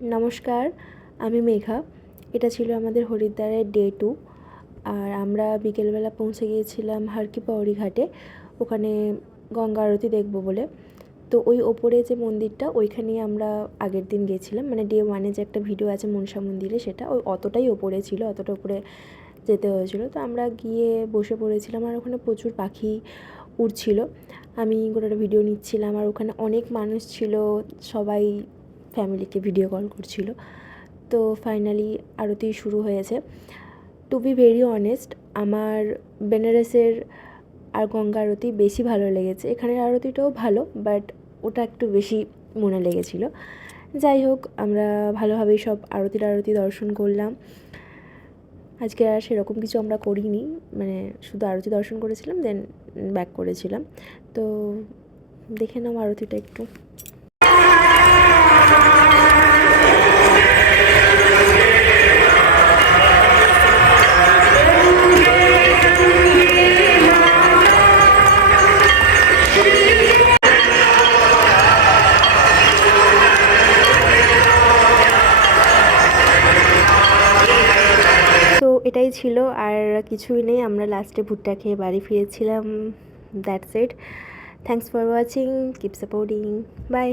নমস্কার, আমি মেঘা। এটা ছিল আমাদের হরিদ্বারের ডে 2। আর আমরা বিকেলবেলা পৌঁছে গিয়েছিলাম হর কি পৌড়ি ঘাটে, ওখানে গঙ্গা আরতি দেখব বলে। তো ওই ওপরে যে মন্দিরটা, ওইখানেই আমরা আগের দিন গিয়েছিলাম। মানে ডে 1-এ যে একটা ভিডিও আছে মনসা মন্দিরে, সেটা ওই অতটাই ওপরে ছিল, অতটা উপরে যেতে হয়েছিল। তো আমরা গিয়ে বসে পড়েছিলাম, আর ওখানে প্রচুর পাখি উড়ছিল। আমি গোটাটা ভিডিও নিচ্ছিলাম, আর ওখানে অনেক মানুষ ছিল, সবাই ফ্যামিলিকে ভিডিও কল করছিল। তো ফাইনালি আরতি শুরু হয়েছে। টু বি ভেরি অনেস্ট, আমার বেনারসের আর গঙ্গা আরতি বেশি ভালো লেগেছে। এখানের আরতিটাও ভালো, বাট ওটা একটু বেশি মনে লেগেছিলো। যাই হোক, আমরা ভালোভাবেই সব আরতি দর্শন করলাম। আজকে আর সেরকম কিছু আমরা করিনি, মানে শুধু আরতি দর্শন করেছিলাম, দেন ব্যাক করেছিলাম। তো দেখে নাও আরতিটা একটু। তো এটাই ছিল, আর কিছুই নেই। আমরা লাস্টে ভুট্টা খেয়ে বাড়ি ফিরেছিলাম। That's it. Thanks for watching, keep supporting, by.